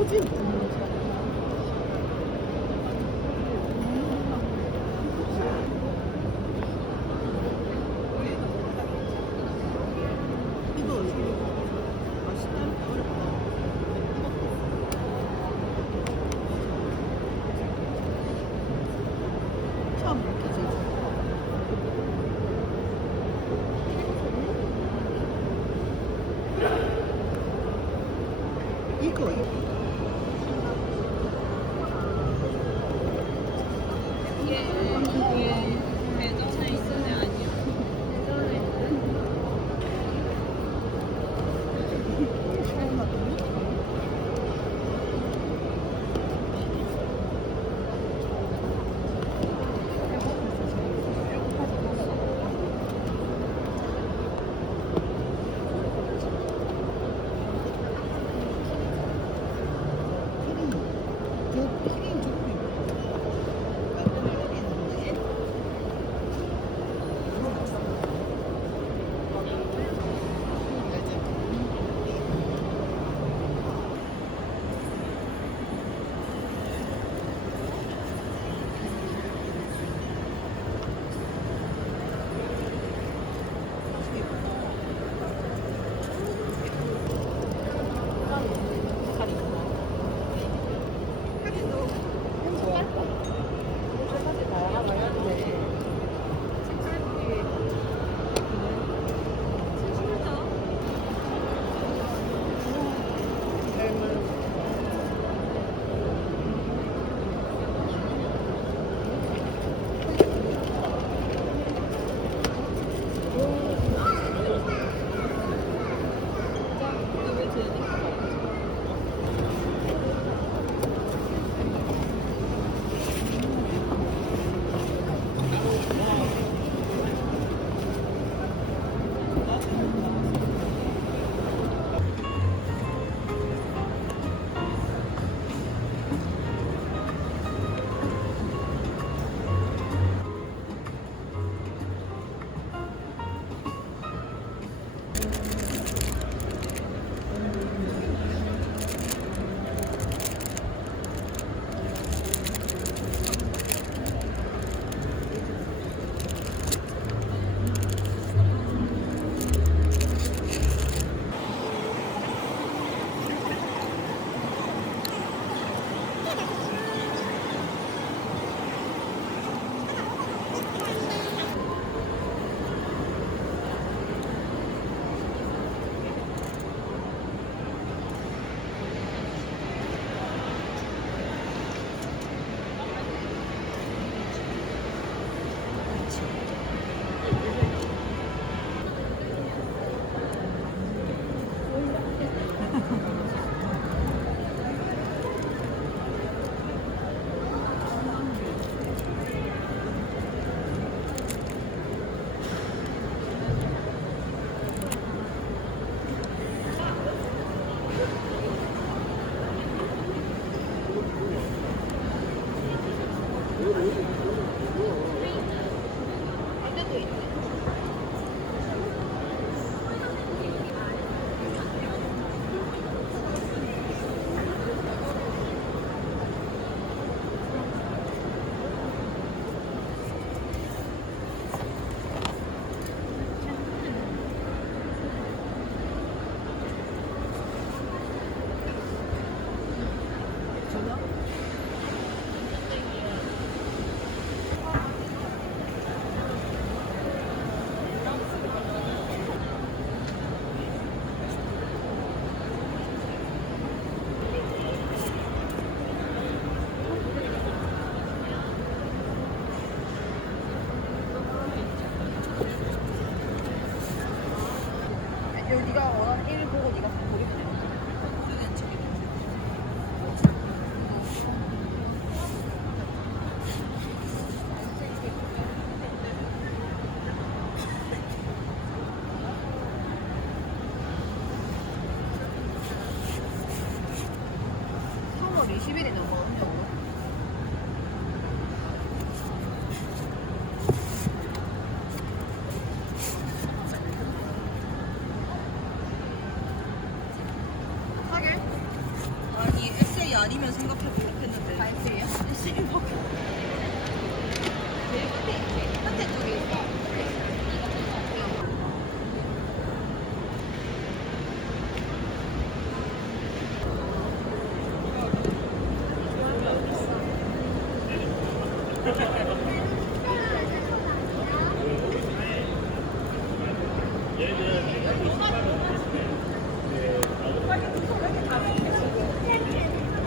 소진. 이거 맛있다. 처음 먹기지. 이거. 예전에 있던 애 아니야? 예전에 있던 네가 원하는 1을 보고 네가 고르면 돼. (3월 20일에) 넘어갔냐고. 하게? 아니 S 아니면 생각해보려고 했는데. 다이어트예요? 열심히 먹어. 제일 끝에 있지. 끝에 쪽에 있어.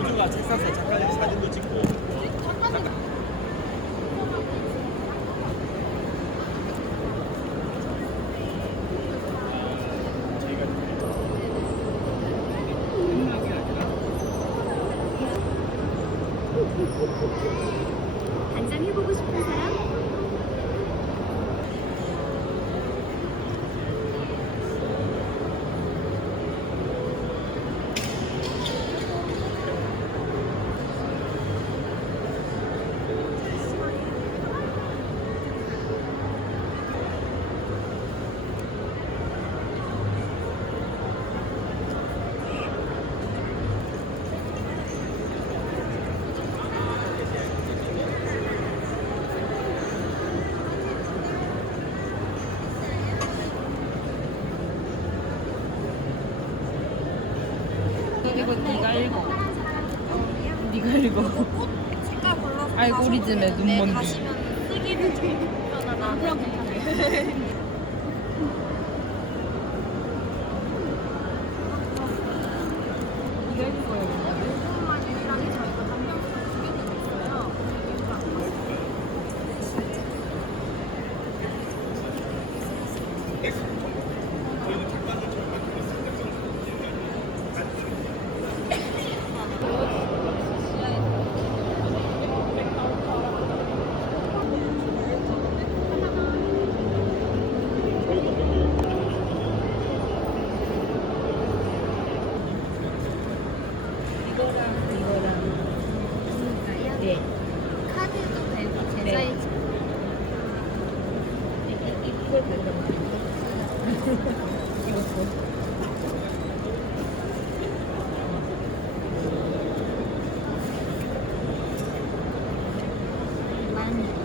우주가 책상에 잠깐 사진도 찍고 단장해보고 싶은 사람? 이거 네가 읽어. 네가 읽어. 색깔 골라서 알고리즘에 눈 먼지. 가시면 쓰기는 좀 불편하다. 그럼 괜찮아요. 네가 읽어요. 일본만이랑 저희가 단명수가 두 개는 있어요. 이유가 안 맞아요. 네. 카드도 되고 계좌이체 이걸 가져가면 이것도.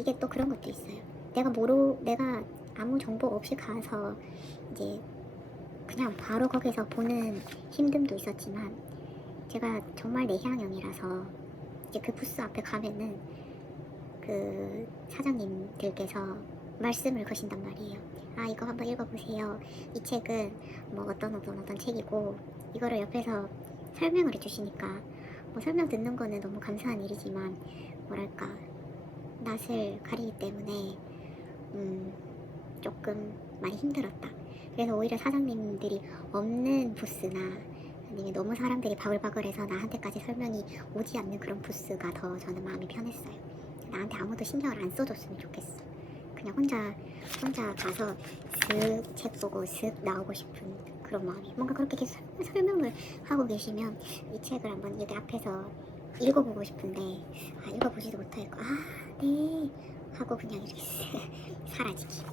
이게 또 그런 것도 있어요. 내가 아무 정보 없이 가서 이제 그냥 바로 거기서 보는 힘듦도 있었지만 제가 정말 내향형이라서 이제 그 부스 앞에 가면은 그 사장님들께서 말씀을 거신단 말이에요. 아, 이거 한번 읽어보세요. 이 책은 뭐 어떤 책이고 이거를 옆에서 설명을 해주시니까 뭐 설명 듣는 거는 너무 감사한 일이지만 뭐랄까 낯을 가리기 때문에 조금 많이 힘들었다. 그래서 오히려 사장님들이 없는 부스나 아니면 너무 사람들이 바글바글해서 나한테까지 설명이 오지 않는 그런 부스가 더 저는 마음이 편했어요. 나한테 아무도 신경을 안 써줬으면 좋겠어. 그냥 혼자 가서 슥 책 보고 슥 나오고 싶은 그런 마음이. 뭔가 그렇게 계속 설명을 하고 계시면 이 책을 한번 여기 앞에서 읽어보고 싶은데 읽어보지도 못하고 네 하고 그냥 이렇게 슥 사라지기.